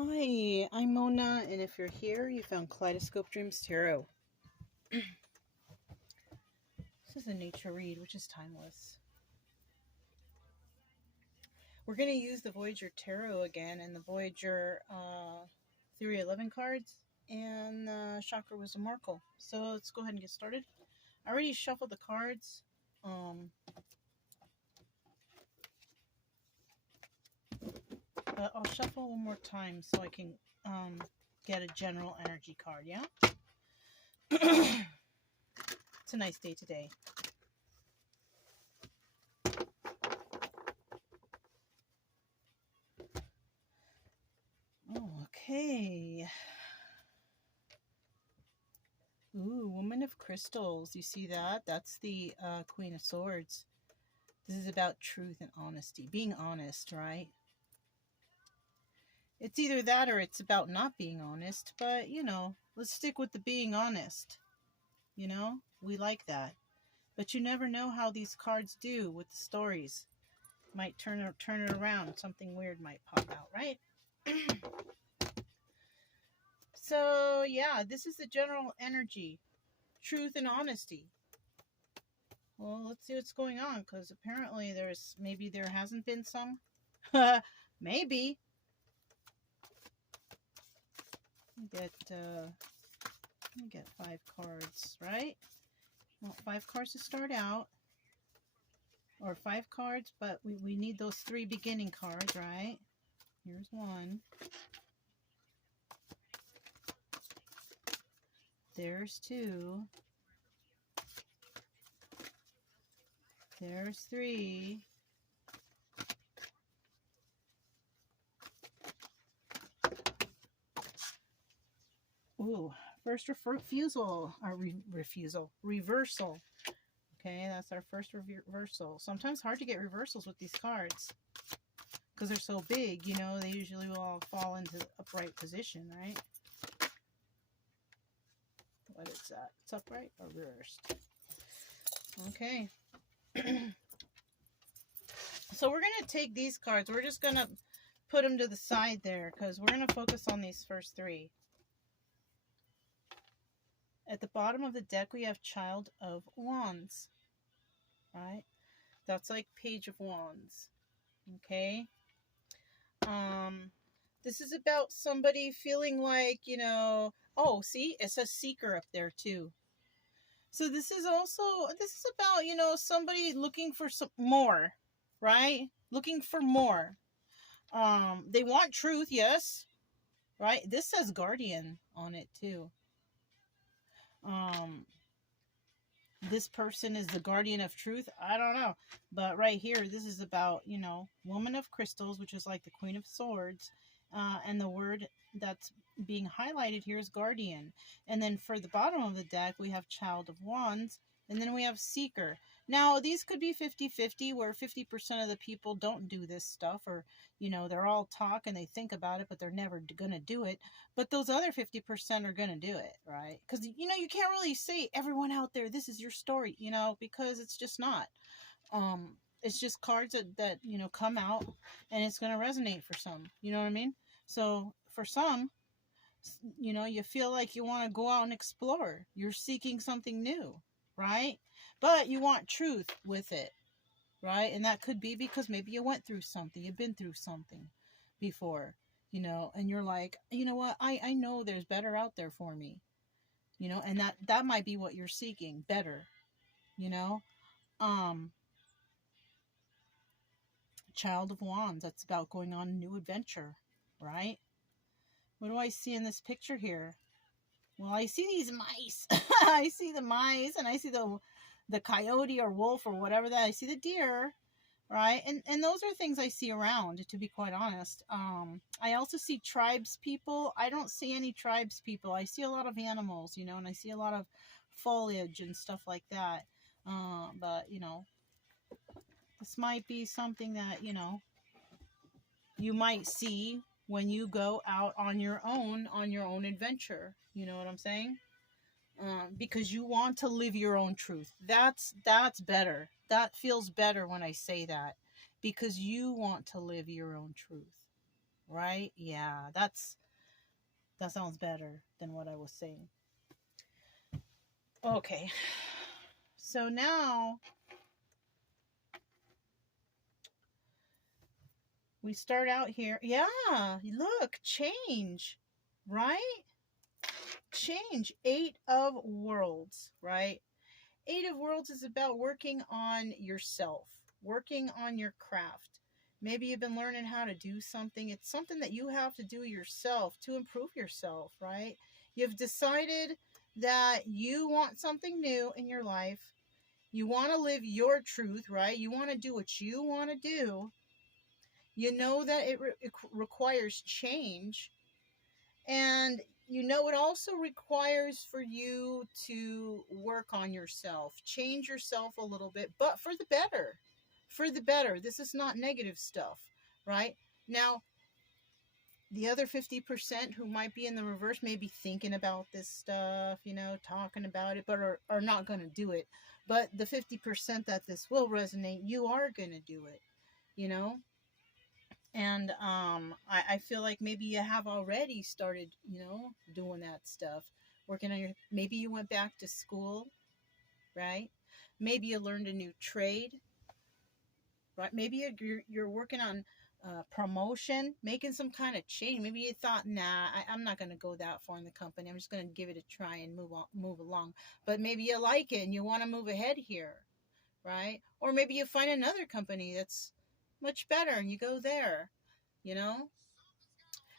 Hi, I'm Mona, and if you're here, you found Kaleidoscope Dreams Tarot. This is a nature read, which is timeless. We're going to use the Voyager Tarot again, and the Voyager 311 cards, and the Chakra Wisdom Oracle. So let's go ahead and get started. I already shuffled the cards. But I'll shuffle one more time so I can get a general energy card, yeah? It's a nice day today. Okay. Ooh, Woman of Crystals. You see that? That's the Queen of Swords. This is about truth and honesty. Being honest, right? It's either that or it's about not being honest. But, you know, let's stick with the being honest. You know? We like that. But you never know how these cards do with the stories. Might turn it around. Something weird might pop out, right? So, yeah, this is the general energy. Truth and honesty. Well, let's see what's going on, because apparently maybe there hasn't been some. Maybe. Let me get 5 cards, right? Well, 5 cards to start out. Or 5 cards, but we need those 3 beginning cards, right? Here's 1. There's 2. There's 3. Ooh, first reversal. Okay, that's our first reversal. Sometimes hard to get reversals with these cards because they're so big, you know, they usually will all fall into upright position, right? What is that? It's upright or reversed. Okay. So we're going to take these cards. We're just going to put them to the side there because we're going to focus on these first 3. At the bottom of the deck, we have Child of Wands, right? That's like Page of Wands, okay? This is about somebody feeling like, you know, oh, see, it says Seeker up there too. So this is about, you know, somebody looking for some more, right? Looking for more. They want truth, yes, right? This says Guardian on it too. This person is the guardian of truth. I don't know. But right here, this is about, you know, Woman of Crystals, which is like the Queen of Swords. And the word that's being highlighted here is guardian. And then for the bottom of the deck, we have Child of Wands. And then we have Seeker. Now, these could be 50-50, where 50% of the people don't do this stuff, or, you know, they're all talk and they think about it, but they're never going to do it. But those other 50% are going to do it, right? Because, you know, you can't really say, everyone out there, this is your story, you know, because it's just not. It's just cards that, you know, come out, and it's going to resonate for some. You know what I mean? So for some, you know, you feel like you want to go out and explore. You're seeking something new, right? But you want truth with it, right? And that could be because maybe you went through something. You've been through something before, you know, and you're like, you know what? I know there's better out there for me, you know, and that might be what you're seeking, better, you know. Child of Wands, that's about going on a new adventure, right? What do I see in this picture here? Well, I see these mice. I see the mice, and I see the coyote or wolf or whatever that. I see the deer, right? And those are things I see around, to be quite honest. I also see tribes people. I don't see any tribes people. I see a lot of animals, you know, and I see a lot of foliage and stuff like that. But, you know, this might be something that, you know, you might see when you go out on your own adventure. You know what I'm saying? Because you want to live your own truth. That's better. That feels better when I say that, because you want to live your own truth. right? Yeah, that sounds better than what I was saying. Okay. So now we start out here. Yeah, look, change, right? Change. Eight of Worlds, right? Eight of Worlds is about working on yourself, working on your craft. Maybe you've been learning how to do something. It's something that you have to do yourself to improve yourself, right? You've decided that you want something new in your life. You want to live your truth, right? You want to do what you want to do. You know that it requires change. And you know, it also requires for you to work on yourself, change yourself a little bit, but for the better. For the better. This is not negative stuff, right? Now, the other 50% who might be in the reverse may be thinking about this stuff, you know, talking about it, but are not going to do it. But the 50% that this will resonate, you are going to do it, you know? And I feel like maybe you have already started, you know, doing that stuff, working on your, maybe you went back to school, right? Maybe you learned a new trade, right? Maybe you're working on promotion, making some kind of change. Maybe you thought, nah, I'm not going to go that far in the company. I'm just going to give it a try and move along. But maybe you like it and you want to move ahead here, right? Or maybe you find another company that's much better and you go there, you know?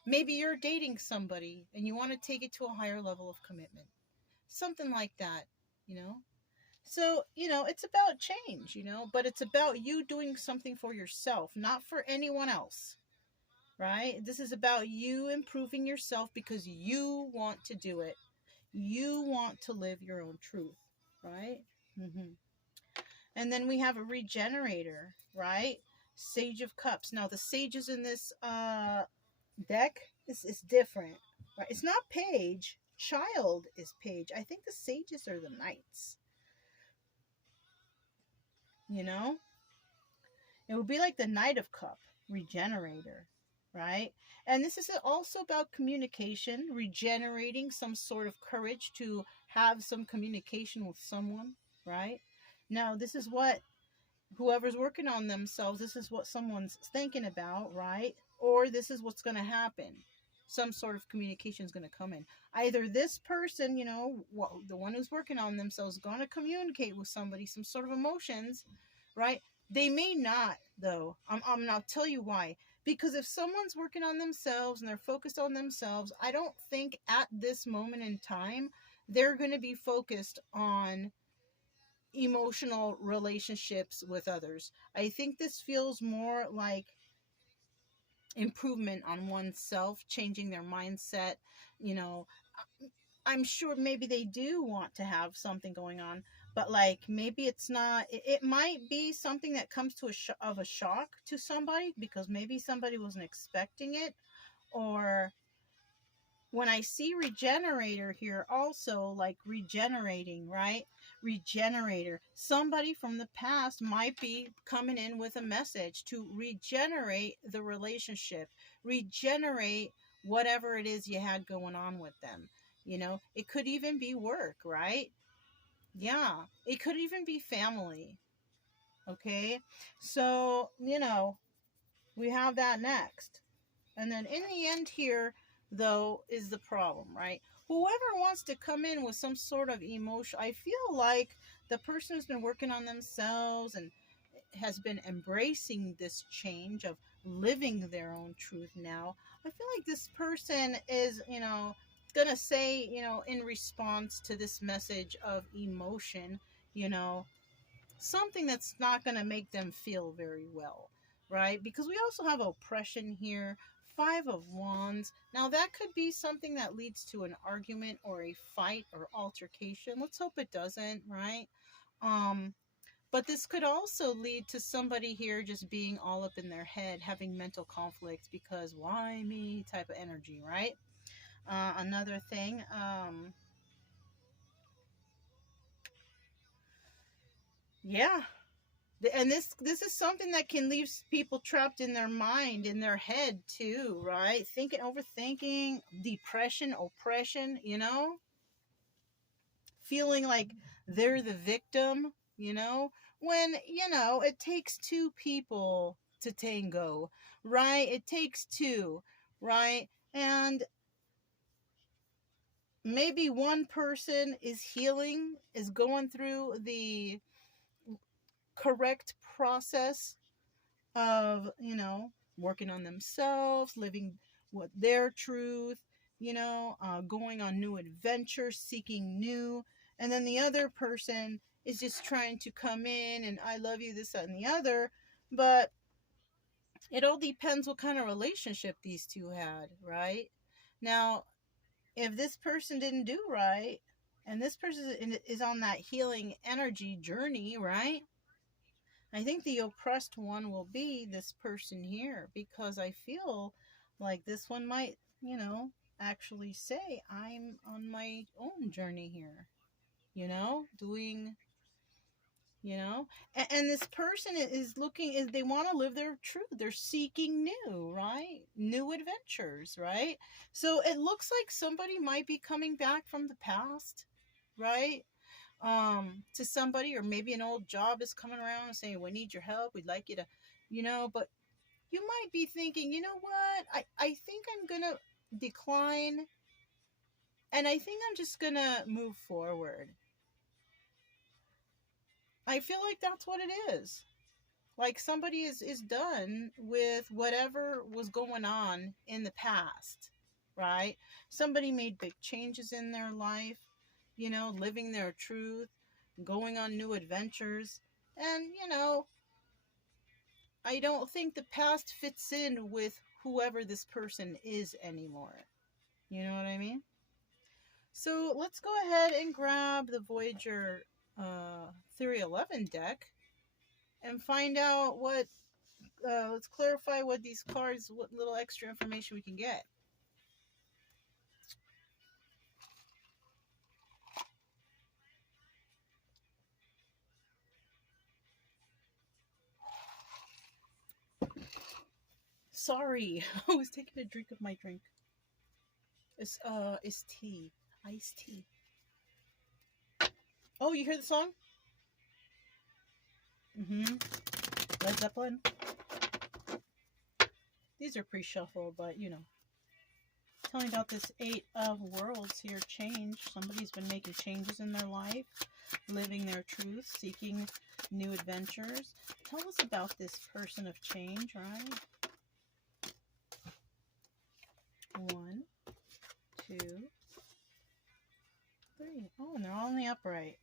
Maybe you're dating somebody and you want to take it to a higher level of commitment. Something like that, you know? So, you know, it's about change, you know, but it's about you doing something for yourself, not for anyone else, right? This is about you improving yourself because you want to do it. You want to live your own truth, right? Mm-hmm. And then we have a regenerator, right? Sage of Cups. Now, the sages in this deck is different, right? It's not page. Child is page. I think the sages are the knights. You know, it would be like the Knight of Cup, regenerator, right? And this is also about communication, regenerating some sort of courage to have some communication with someone, right? Now, this is what whoever's working on themselves, this is what someone's thinking about, right? Or this is what's going to happen. Some sort of communication is going to come in. Either this person, you know, the one who's working on themselves, is going to communicate with somebody, some sort of emotions, right? They may not, though. I'll tell you why. Because if someone's working on themselves and they're focused on themselves, I don't think at this moment in time they're going to be focused on emotional relationships with others. I think this feels more like improvement on oneself, changing their mindset. You know, I'm sure maybe they do want to have something going on, but like maybe it's not. It might be something that comes to a shock to somebody because maybe somebody wasn't expecting it, or when I see regenerator here, also like regenerating, right? Regenerator. Somebody from the past might be coming in with a message to regenerate the relationship, regenerate whatever it is you had going on with them. You know, it could even be work, right? Yeah, it could even be family. Okay, so, you know, we have that next. And then in the end here, though, is the problem, right? Whoever wants to come in with some sort of emotion, I feel like the person who's been working on themselves and has been embracing this change of living their own truth now, I feel like this person is, you know, gonna say, you know, in response to this message of emotion, you know, something that's not going to make them feel very well, right? Because we also have oppression here. Five of Wands. Now, that could be something that leads to an argument or a fight or altercation. Let's hope it doesn't, right? Um, but this could also lead to somebody here just being all up in their head, having mental conflicts because why me type of energy, right? Another thing, yeah, And this is something that can leave people trapped in their mind, in their head too, right? Thinking, overthinking, depression, oppression, feeling like they're the victim, when it takes two people to tango, right? It takes two, right? And maybe one person is healing, is going through the correct process of, working on themselves, living what their truth, going on new adventures, seeking new. And then the other person is just trying to come in and I love you, this, that, and the other. But it all depends what kind of relationship these two had, right? Now, if this person didn't do right, and this person is on that healing energy journey, right? I think the oppressed one will be this person here, because I feel like this one might, actually say, I'm on my own journey here, doing, and this person is looking, is they want to live their truth. They're seeking new, right? New adventures, right? So it looks like somebody might be coming back from the past, right? To somebody, or maybe an old job is coming around and saying, we need your help, we'd like you to, but you might be thinking, you know what, I think I'm gonna decline, and I think I'm just gonna move forward. I feel like that's what it is. Like somebody is done with whatever was going on in the past, right? Somebody made big changes in their life, living their truth, going on new adventures. And, I don't think the past fits in with whoever this person is anymore. You know what I mean? So let's go ahead and grab the Voyager Theory 11 deck and find out what, let's clarify what these cards, what little extra information we can get. Sorry, I was taking a drink of my drink. It's tea, iced tea. Oh, you hear the song? Mm-hmm. Led Zeppelin. These are pre-shuffled, but Tell me about this Eight of Worlds here. Change. Somebody's been making changes in their life, living their truth, seeking new adventures. Tell us about this person of change, right? 1, 2, 3. Oh, and they're all in the upright.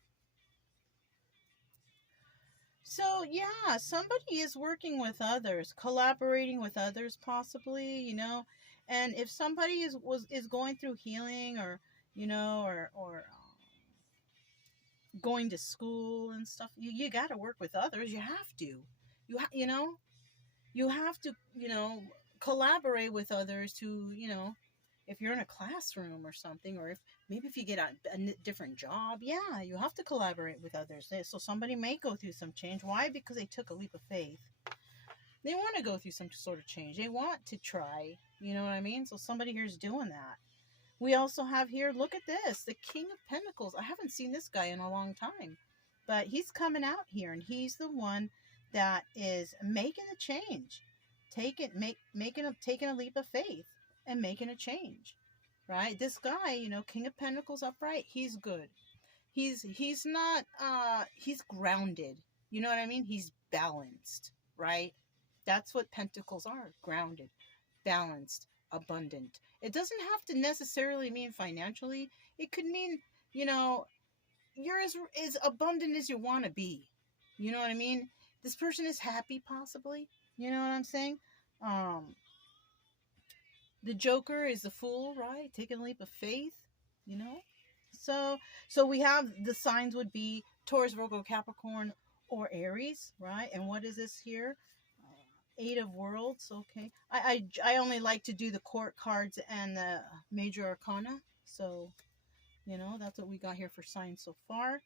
So, yeah, somebody is working with others, collaborating with others, possibly, and if somebody is going through healing, or, or going to school and stuff, you got to work with others. You have to. You have to, collaborate with others to, if you're in a classroom or something, or if you get a different job, yeah, you have to collaborate with others. So somebody may go through some change. Why? Because they took a leap of faith. They want to go through some sort of change. They want to try. You know what I mean? So somebody here is doing that. We also have here, look at this, the King of Pentacles. I haven't seen this guy in a long time, but he's coming out here, and he's the one that is making a change, taking a leap of faith and making a change, right? This guy, King of Pentacles upright, he's good. He's not he's grounded. You know what I mean? He's balanced, right? That's what pentacles are: grounded, balanced, abundant. It doesn't have to necessarily mean financially. It could mean, you're as abundant as you want to be. You know what I mean? This person is happy, possibly. You know what I'm saying? The Joker is the Fool, right? Taking a leap of faith, So we have the signs would be Taurus, Virgo, Capricorn, or Aries, right? And what is this here? Eight of Worlds. Okay, I only like to do the court cards and the major arcana, so that's what we got here for signs so far.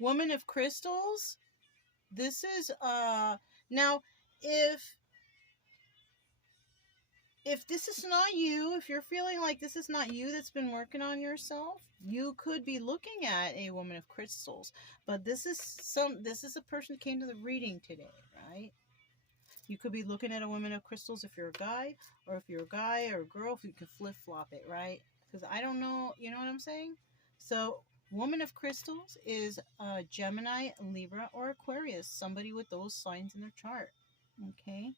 Woman of Crystals. This is now if this is not you, if you're feeling like this is not you that's been working on yourself, you could be looking at a woman of crystals. But this is a person who came to the reading today, right? You could be looking at a woman of crystals if you're a guy, or if you're a guy or a girl, if you can flip-flop it, right? Because I don't know, you know what I'm saying? So, woman of crystals is Gemini, Libra, or Aquarius. Somebody with those signs in their chart. Okay?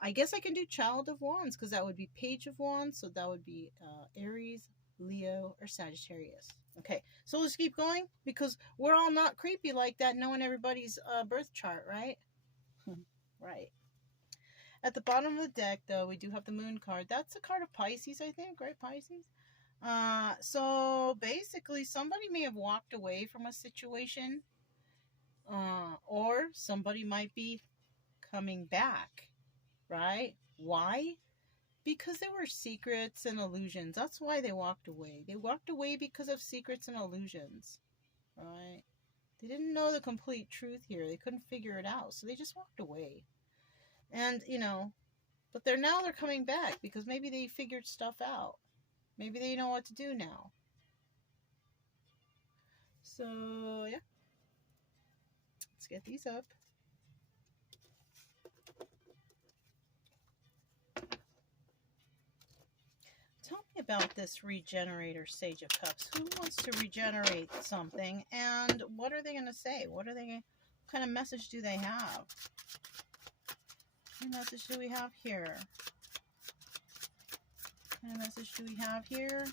I guess I can do Child of Wands, because that would be Page of Wands. So that would be Aries, Leo, or Sagittarius. Okay, so let's keep going, because we're all not creepy like that, knowing everybody's birth chart, right? Right. At the bottom of the deck, though, we do have the Moon card. That's a card of Pisces, I think, right? Pisces? So basically, somebody may have walked away from a situation, or somebody might be coming back, right? Why? Because there were secrets and illusions. That's why they walked away. They walked away because of secrets and illusions, right? They didn't know the complete truth here. They couldn't figure it out, so they just walked away. And, but they're coming back because maybe they figured stuff out. Maybe they know what to do now. So, yeah. Let's get these up. Tell me about this Regenerator Sage of Cups. Who wants to regenerate something? And what are they going to say? What kind of message do they have? What message do we have here? What kind of message do we have here?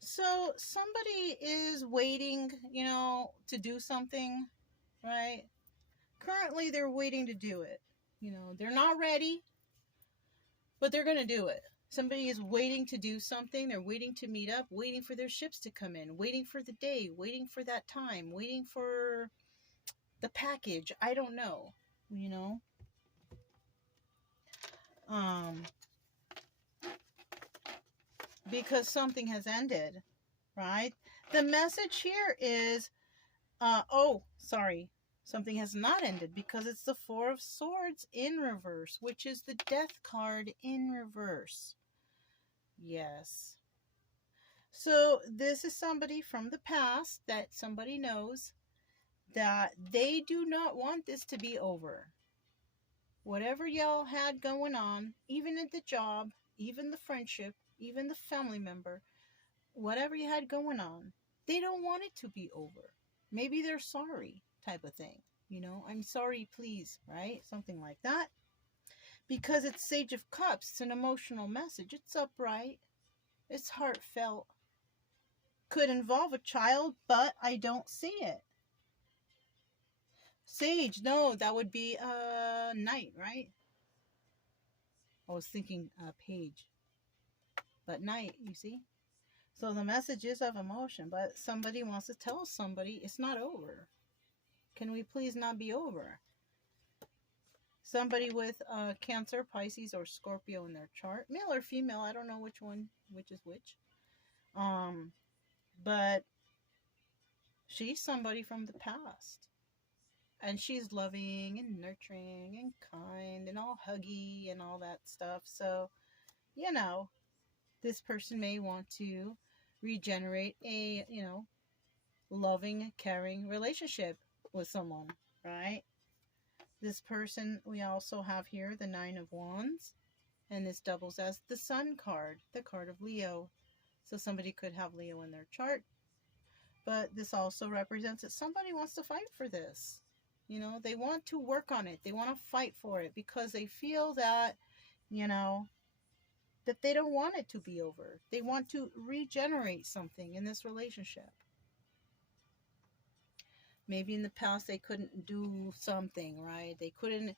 So somebody is waiting, to do something, right? Currently, they're waiting to do it. They're not ready, but they're going to do it. Somebody is waiting to do something. They're waiting to meet up, waiting for their ships to come in, waiting for the day, waiting for that time, waiting for the package. I don't know, because something has ended, right? The message here is, something has not ended, because it's the Four of Swords in reverse, which is the Death card in reverse. Yes. So this is somebody from the past that somebody knows that they do not want this to be over. Whatever y'all had going on, even at the job, even the friendship, even the family member, whatever you had going on, they don't want it to be over. Maybe they're sorry, type of thing. I'm sorry, please, right? Something like that. Because it's Sage of Cups, it's an emotional message. It's upright. It's heartfelt. Could involve a child, but I don't see it. Sage, no, that would be Knight, right? I was thinking Page. But Knight, you see? So the message is of emotion, but somebody wants to tell somebody it's not over. Can we please not be over? Somebody with Cancer, Pisces, or Scorpio in their chart. Male or female, I don't know which is which. But she's somebody from the past. And she's loving and nurturing and kind and all huggy and all that stuff. So, this person may want to regenerate a, loving, caring relationship with someone, right? This person, we also have here the Nine of Wands, and this doubles as the Sun card, the card of Leo. So somebody could have Leo in their chart, but this also represents that somebody wants to fight for this. They want to work on it. They want to fight for it because they feel that, that they don't want it to be over. They want to regenerate something in this relationship. Maybe in the past they couldn't do something, right? They couldn't,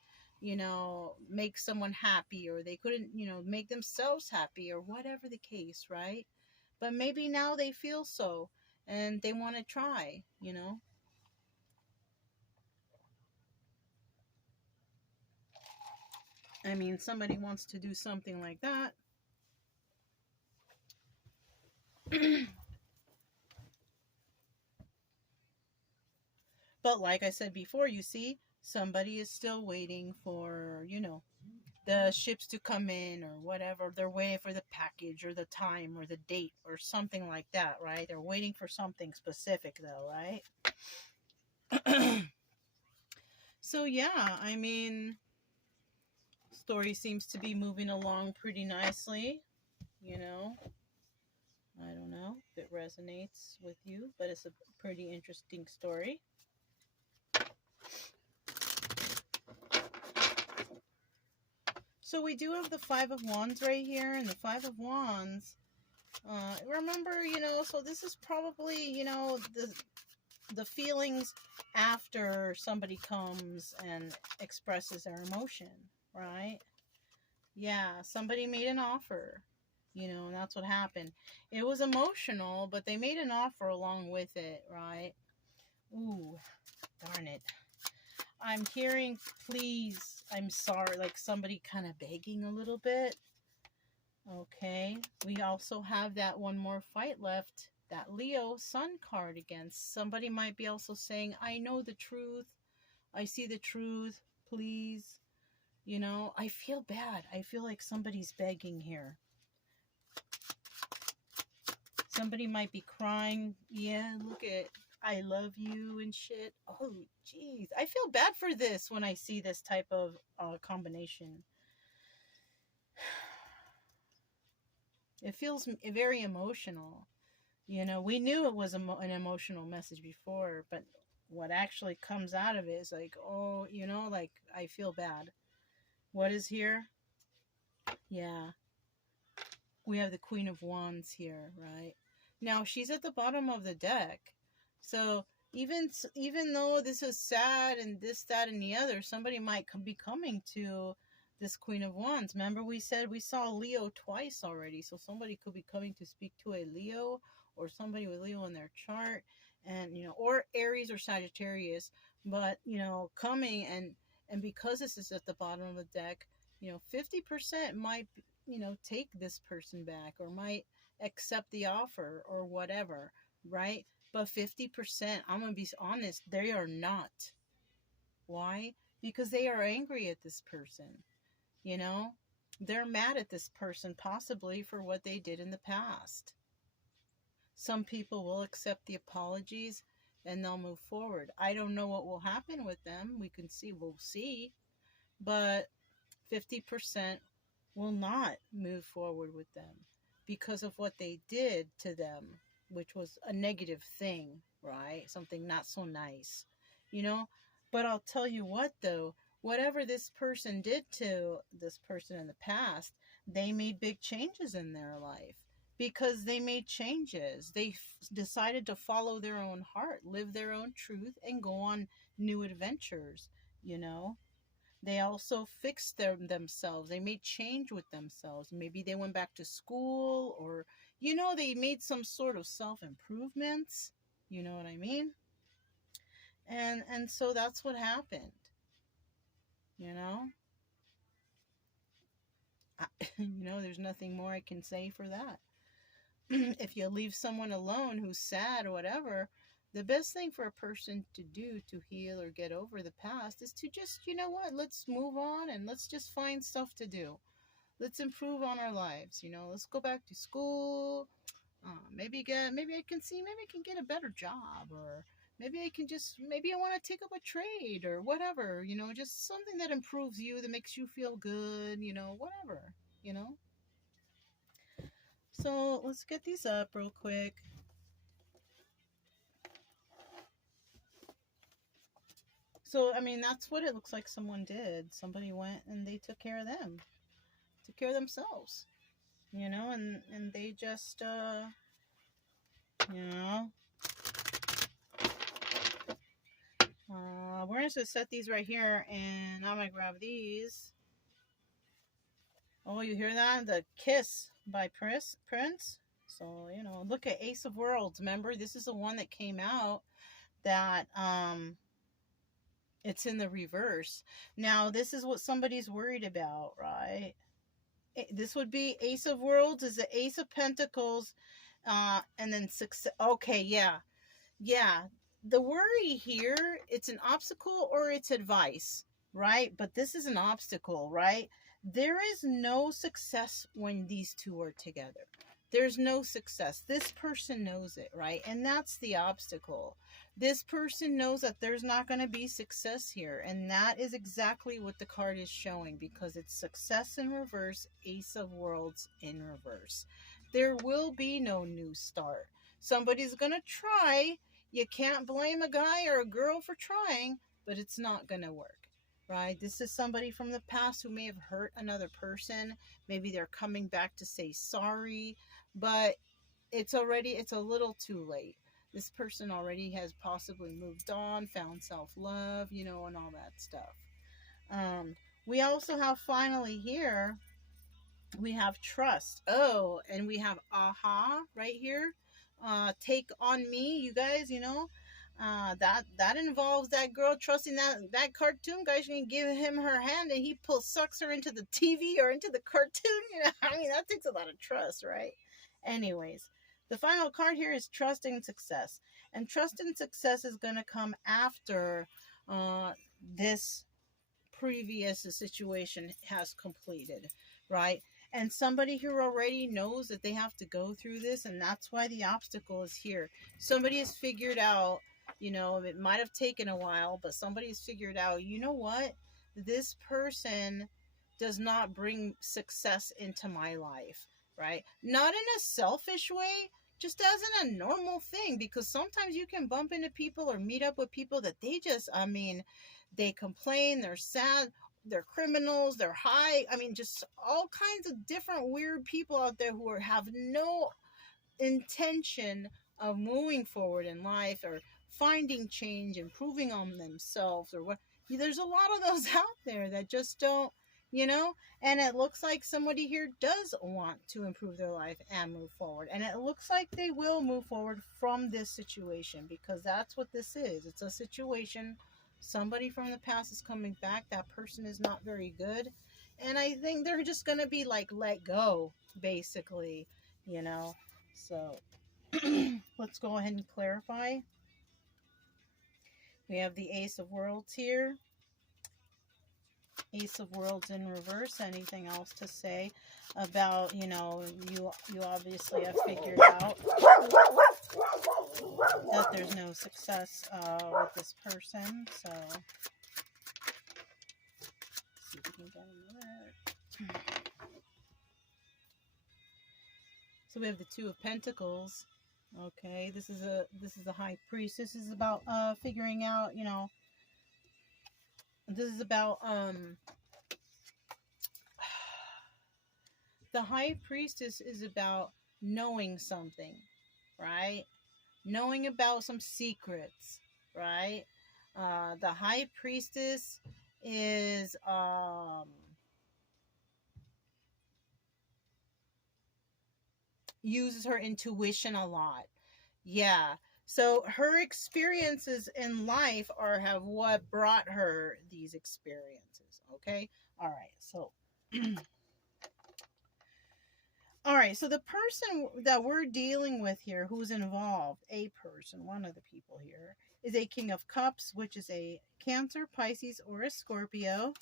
make someone happy, or they couldn't, make themselves happy, or whatever the case, right? But maybe now they feel so, and they want to try, I mean, somebody wants to do something like that. But like I said before, you see, somebody is still waiting for, the ships to come in or whatever. They're waiting for the package or the time or the date or something like that, right? They're waiting for something specific, though, right? So, yeah, I mean, story seems to be moving along pretty nicely, you know. I don't know if it resonates with you, but it's a pretty interesting story. So we do have the Five of Wands right here, and the Five of Wands, remember, so this is probably, the feelings after somebody comes and expresses their emotion, right? Yeah, somebody made an offer, and that's what happened. It was emotional, but they made an offer along with it, right? Ooh, darn it. I'm hearing, please, I'm sorry, like somebody kind of begging a little bit. Okay, we also have that one more fight left, that Leo Sun card against. Somebody might be also saying, I know the truth, I see the truth, please. I feel bad. I feel like somebody's begging here. Somebody might be crying. Yeah, look at, I love you and shit. Oh, jeez. I feel bad for this when I see this type of combination. It feels very emotional. We knew it was an emotional message before, but what actually comes out of it is like, oh, like, I feel bad. What is here? Yeah. We have the Queen of Wands here, right? Now, she's at the bottom of the deck. So, even though this is sad and this, that, and the other, somebody might be coming to this Queen of Wands. Remember, we said we saw Leo twice already. So, somebody could be coming to speak to a Leo or somebody with Leo in their chart. And, or Aries or Sagittarius. But, coming and because this is at the bottom of the deck, 50% might take this person back or might accept the offer or whatever, right? But 50%, I'm going to be honest, they are not. Why? Because they are angry at this person, They're mad at this person possibly for what they did in the past. Some people will accept the apologies and they'll move forward. I don't know what will happen with them. We'll see. But 50% will not move forward with them because of what they did to them, which was a negative thing, right? Something not so nice, But I'll tell you what, though, whatever this person did to this person in the past, they made big changes in their life because they made changes. They decided to follow their own heart, live their own truth, and go on new adventures, They also fixed themselves. They made change with themselves. Maybe they went back to school or, they made some sort of self-improvements. You know what I mean? And so that's what happened. I, there's nothing more I can say for that. If you leave someone alone who's sad or whatever, the best thing for a person to do to heal or get over the past is to just, let's move on and let's just find stuff to do. Let's improve on our lives. Let's go back to school. Maybe I can get a better job, or maybe I want to take up a trade or whatever, just something that improves you, that makes you feel good, whatever, you know. So let's get these up real quick. So, I mean, that's what it looks like someone did. Somebody went and they took care of them. Took care of themselves. And they just, we're going to set these right here, and I'm going to grab these. Oh, you hear that? The Kiss by Prince. So, look at Ace of Worlds. Remember, this is the one that came out that, It's in the reverse. Now, this is what somebody's worried about, right? This would be Ace of Worlds is the Ace of Pentacles, and then success. Okay, yeah, yeah. The worry here, it's an obstacle or it's advice, right? But this is an obstacle, right? There is no success when these two are together. There's no success. This person knows it, right? And that's the obstacle. This person knows that there's not going to be success here. And that is exactly what the card is showing, because it's success in reverse, Ace of Worlds in reverse. There will be no new start. Somebody's going to try. You can't blame a guy or a girl for trying, but it's not going to work, right? This is somebody from the past who may have hurt another person. Maybe they're coming back to say sorry, but it's a little too late. This person already has possibly moved on, found self-love, and all that stuff. We also have finally here, we have trust. Oh, and we have aha right here. Take on me, you guys, that involves that girl trusting that cartoon guy. She can give him her hand and he sucks her into the TV or into the cartoon. I mean, that takes a lot of trust, right? Anyways, the final card here is trust and success. And trust and success is going to come after this previous situation has completed, right? And somebody here already knows that they have to go through this, and that's why the obstacle is here. Somebody has figured out, it might have taken a while, but somebody's figured out, you know what? This person does not bring success into my life, right? Not in a selfish way, just as in a normal thing, because sometimes you can bump into people or meet up with people that they complain, they're sad, they're criminals, they're high. I mean, just all kinds of different weird people out there who have no intention of moving forward in life or finding change, improving on themselves, or what. There's a lot of those out there that just don't, and it looks like somebody here does want to improve their life and move forward. And it looks like they will move forward from this situation, because that's what this is. It's a situation. Somebody from the past is coming back. That person is not very good. And I think they're just going to be like, let go, basically, So let's go ahead and clarify. We have the Ace of Worlds here. Ace of Worlds in reverse. Anything else to say about, you obviously have figured out that there's no success with this person. So, let's see if we can get another. So we have the Two of Pentacles. Okay, this is a High Priest. This is about figuring out, this is about the High Priestess is about knowing something, right? Knowing about some secrets, right? The High Priestess is uses her intuition a lot. Yeah. So her experiences in life have what brought her these experiences. Okay. All right. So, all right. So the person that we're dealing with here, who's involved, a person, one of the people here, is a King of Cups, which is a Cancer, Pisces, or a Scorpio.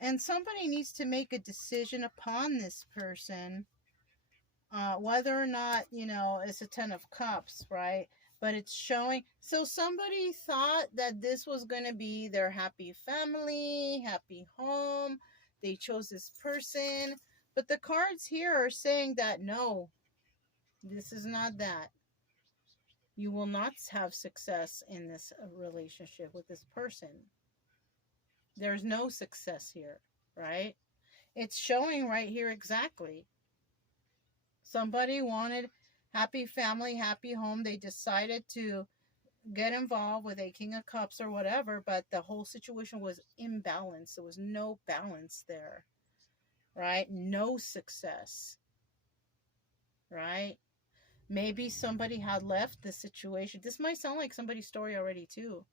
And somebody needs to make a decision upon this person. Whether or not, it's a Ten of Cups, right? But it's showing. So somebody thought that this was going to be their happy family, happy home. They chose this person. But the cards here are saying that no, this is not that. You will not have success in this relationship with this person. There's no success here, right? It's showing right here exactly. Somebody wanted happy family, happy home. They decided to get involved with a King of Cups or whatever, but the whole situation was imbalanced. There was no balance there, right? No success, right? Maybe somebody had left the situation. This might sound like somebody's story already too.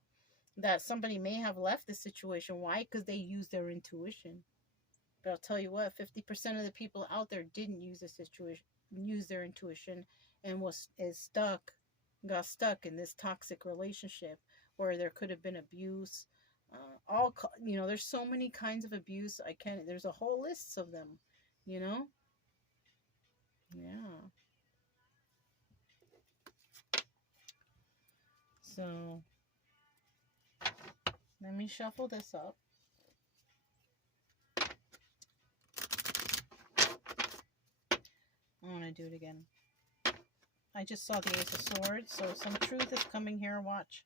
that somebody may have left the situation. Why? Because they used their intuition. But I'll tell you what, 50% of the people out there didn't use the situation, use their intuition, and got stuck in this toxic relationship where there could have been abuse. There's so many kinds of abuse. There's a whole list of them, you know? Yeah. So, let me shuffle this up. I want to do it again. I just saw the Ace of Swords, so some truth is coming here. Watch.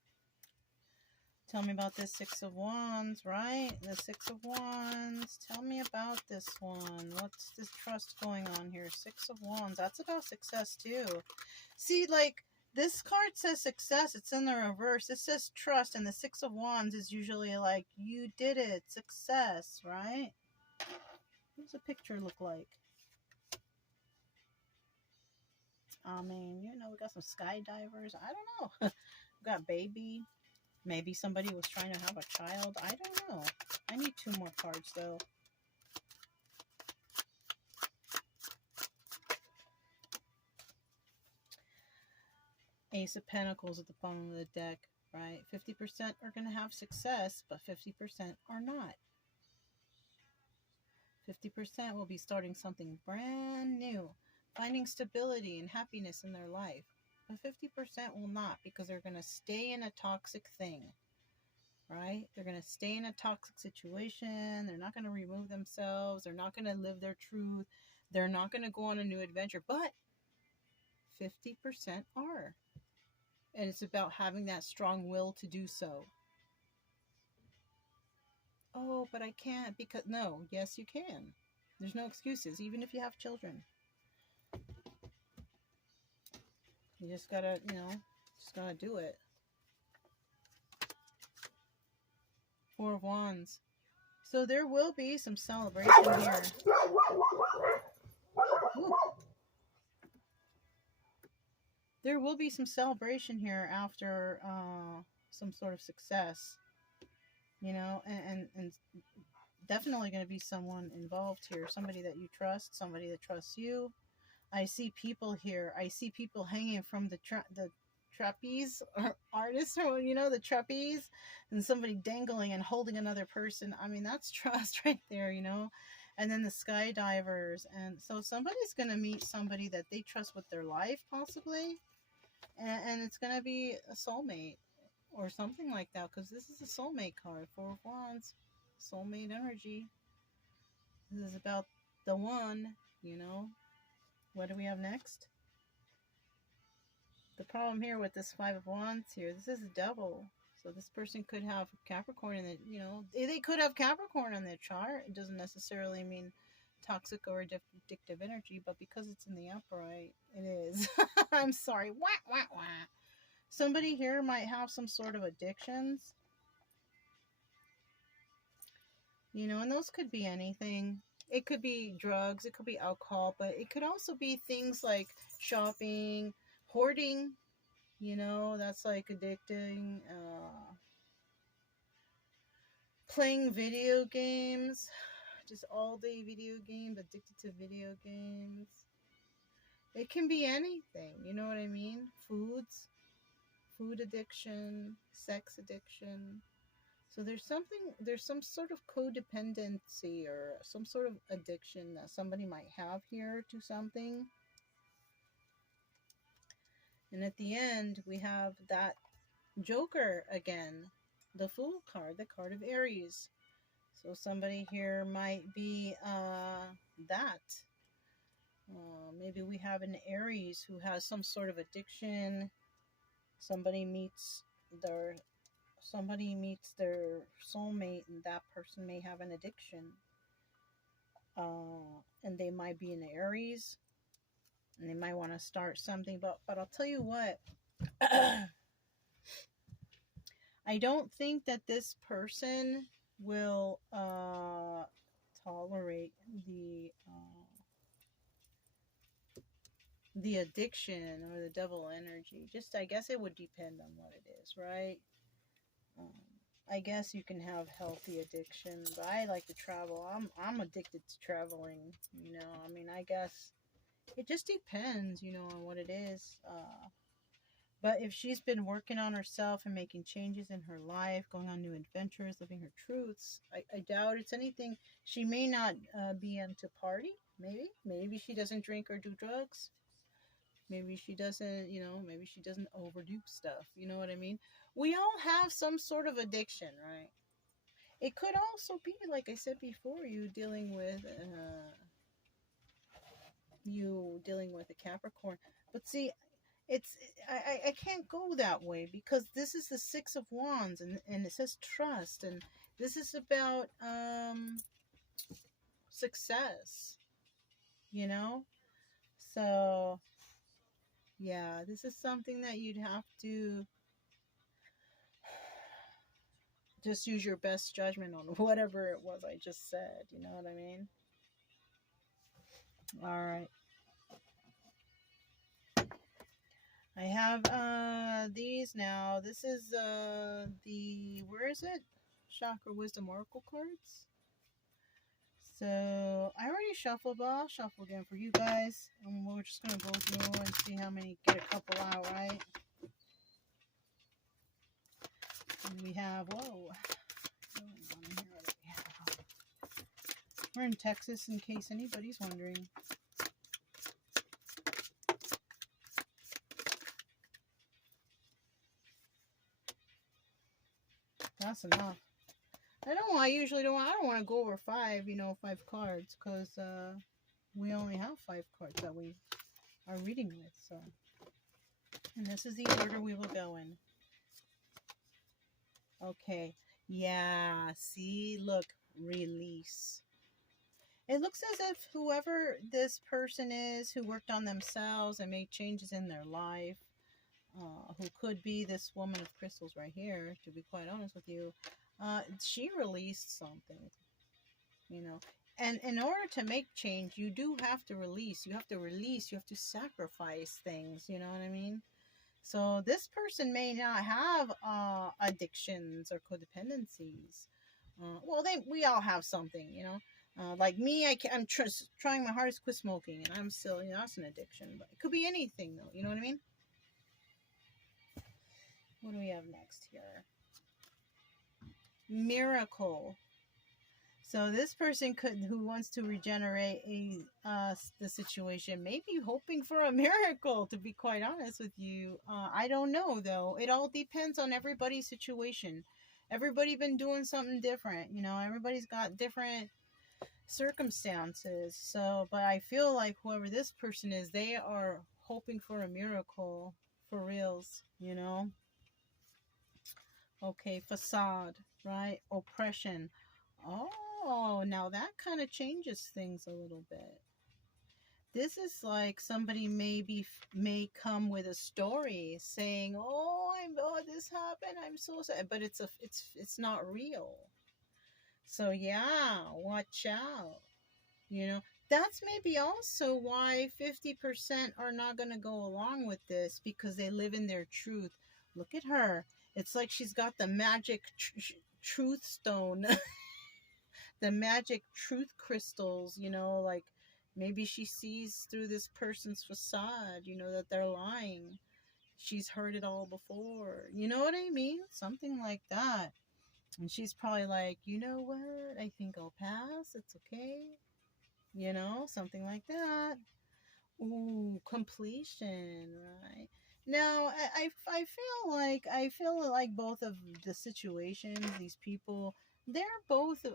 Tell me about this Six of Wands, right? The Six of Wands. Tell me about this one. What's this trust going on here? Six of Wands. That's about success, too. See, like, this card says success. It's in the reverse. It says trust, and the Six of Wands is usually like, you did it. Success, right? What does the picture look like? I mean, we got some skydivers. I don't know. We got baby. Maybe somebody was trying to have a child. I don't know. I need 2 more cards, though. Ace of Pentacles at the bottom of the deck, right? 50% are going to have success, but 50% are not. 50% will be starting something brand new, finding stability and happiness in their life. But 50% will not, because they're going to stay in a toxic thing, right? They're going to stay in a toxic situation. They're not going to remove themselves. They're not going to live their truth. They're not going to go on a new adventure. But 50% are. And it's about having that strong will to do so. Oh, but I can't because... No, yes, you can. There's no excuses, even if you have children. You just gotta, just gotta do it. 4 of Wands. So there will be some celebration here. Ooh. There will be some celebration here after some sort of success. And definitely going to be someone involved here. Somebody that you trust, somebody that trusts you. I see people here. I see people hanging from the trapeze or artist, or the trapeze, and somebody dangling and holding another person. I mean, that's trust right there, And then the skydivers, and so somebody's gonna meet somebody that they trust with their life, possibly, and it's gonna be a soulmate or something like that, because this is a soulmate card. 4 of Wands, soulmate energy. This is about the one, What do we have next? The problem here with this 5 of Wands here, this is a devil. So this person could have Capricorn in it, they could have Capricorn on their chart. It doesn't necessarily mean toxic or addictive energy, but because it's in the upright, it is. I'm sorry. Wah, wah, wah. Somebody here might have some sort of addictions. And those could be anything. It could be drugs, it could be alcohol, but it could also be things like shopping, hoarding, that's like addicting. Playing video games, just all day video games, addicted to video games. It can be anything, you know what I mean? Food addiction, sex addiction. So there's some sort of codependency or some sort of addiction that somebody might have here to something. And at the end, we have that Joker again, the Fool card, the card of Aries. So somebody here might be that. Maybe we have an Aries who has some sort of addiction. Somebody meets their soulmate, and that person may have an addiction. And they might be an Aries, and they might want to start something. But I'll tell you what, I don't think that this person will tolerate the addiction or the devil energy. Just, I guess it would depend on what it is, right? I guess you can have healthy addiction, but I like to travel. I'm addicted to traveling, you know. I mean, I guess it just depends, you know, on what it is. But if she's been working on herself and making changes in her life, going on new adventures, living her truths, I doubt it's anything. She may not be into party, maybe she doesn't drink or do drugs. Maybe she doesn't, you know, maybe she doesn't overdo stuff. You know what I mean? We all have some sort of addiction, right? It could also be, like I said before, you dealing with a Capricorn. But see, it's I can't go that way because this is the Six of Wands, and it says trust, and this is about success, you know. So yeah, this is something that you'd have to just use your best judgment on whatever it was I just said. You know what I mean? All right. I have these now. This is the, where is it? Chakra Wisdom Oracle cards. So I already shuffled, but I'll shuffle again for you guys. And we're just gonna go through and see how many, get a couple out, right? And we have, whoa. We're in Texas, in case anybody's wondering. That's enough. I usually don't, I don't want to go over five, you know, 5 cards, because we only have 5 cards that we are reading with, so. And this is the order we will go in. Okay. Yeah, see, look, release. It looks as if whoever this person is who worked on themselves and made changes in their life, who could be this woman of crystals right here, to be quite honest with you, she released something, you know. And in order to make change, you do have to release. You have to release. You have to sacrifice things, you know what I mean? So this person may not have addictions or codependencies. Well, we all have something, you know. Like me, I'm trying my hardest to quit smoking, and I'm still, you know, that's an addiction. But it could be anything, though. You know what I mean? What do we have next here? Miracle. So this person who wants to regenerate the situation, may be hoping for a miracle. To be quite honest with you, I don't know though. It all depends on everybody's situation. Everybody been doing something different, you know. Everybody's got different circumstances. So, but I feel like whoever this person is, they are hoping for a miracle for reals, you know. Okay, facade, right? Oppression. Oh, now that kind of changes things a little bit. This is like somebody may come with a story saying, "Oh, this happened. I'm so sad," but it's not real. So yeah, watch out. You know, that's maybe also why 50% are not going to go along with this, because they live in their truth. Look at her. It's like she's got the magic truth stone, the magic truth crystals, you know, like maybe she sees through this person's facade, you know, that they're lying. She's heard it all before. You know what I mean? Something like that. And she's probably like, you know what? I think I'll pass. It's okay. You know, something like that. Ooh, completion, right? Now, I feel like both of the situations, these people, they're both,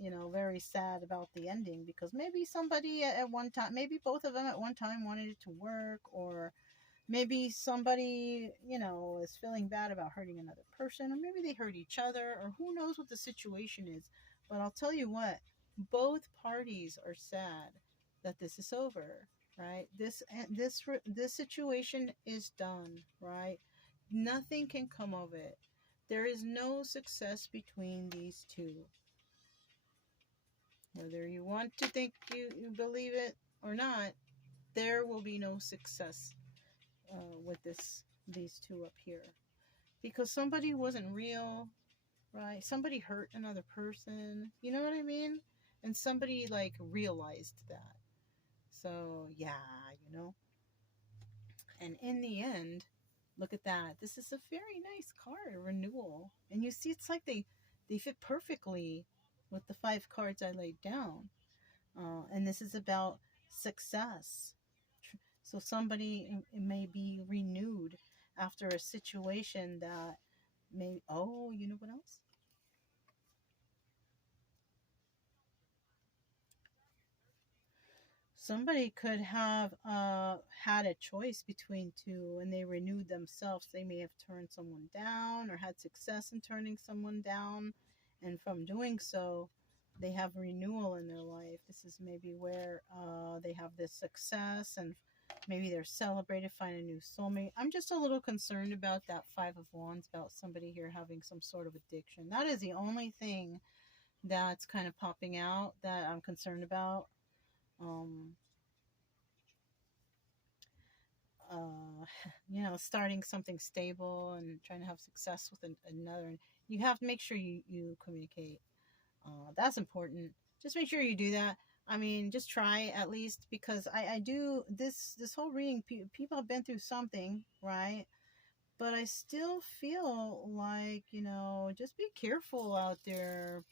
you know, very sad about the ending, because maybe somebody at one time, maybe both of them at one time wanted it to work, or maybe somebody, you know, is feeling bad about hurting another person, or maybe they hurt each other, or who knows what the situation is. But I'll tell you what, both parties are sad that this is over, right? This situation is done, right? Nothing can come of it. There is no success between these two. Whether you want to think you believe it or not, there will be no success with these two up here, because somebody wasn't real. right? Somebody hurt another person, you know what I mean? And somebody like realized that. So, yeah, you know. And in the end, look at that. This is a very nice card, renewal. And you see it's like they fit perfectly with the 5 cards I laid down. And this is about success. So somebody may be renewed after a situation that may, oh, you know what else? Somebody could have had a choice between two and they renewed themselves. They may have turned someone down or had success in turning someone down. And from doing so, they have renewal in their life. This is maybe where they have this success and maybe they're celebrated, find a new soulmate. I'm just a little concerned about that 5 of Wands, about somebody here having some sort of addiction. That is the only thing that's kind of popping out that I'm concerned about. um Starting something stable and trying to have success with another, you have to make sure you communicate. That's important. Just make sure you do that. I mean, just try at least, because I do this whole reading, people have been through something, right? But I still feel like, just be careful out there.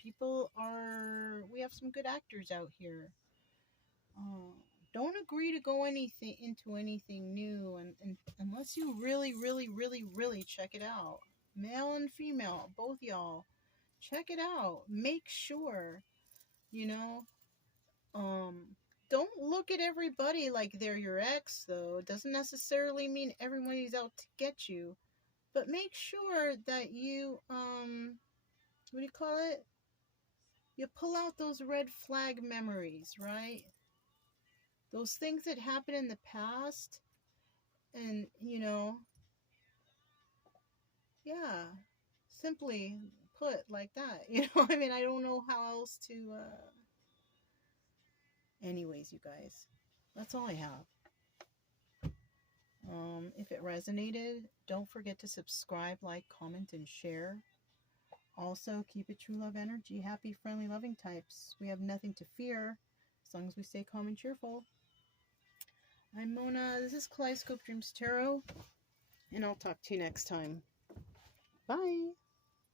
We have some good actors out here. uh, don't agree to go anything into anything new, and unless you really, really, really, really check it out. Male and female, both y'all, check it out. Make sure, you know. Um, don't look at everybody like they're your ex, though. It doesn't necessarily mean everybody's out to get you, but make sure that you what do you call it? You pull out those red flag memories, right? Those things that happened in the past, and yeah, simply put like that. I mean, I don't know how else to anyways, you guys, that's all I have. If it resonated, don't forget to subscribe, like, comment, and share. Also, keep it true love energy, happy, friendly, loving types. We have nothing to fear as long as we stay calm and cheerful. I'm Mona. This is Kaleidoscope Dreams Tarot, and I'll talk to you next time. Bye.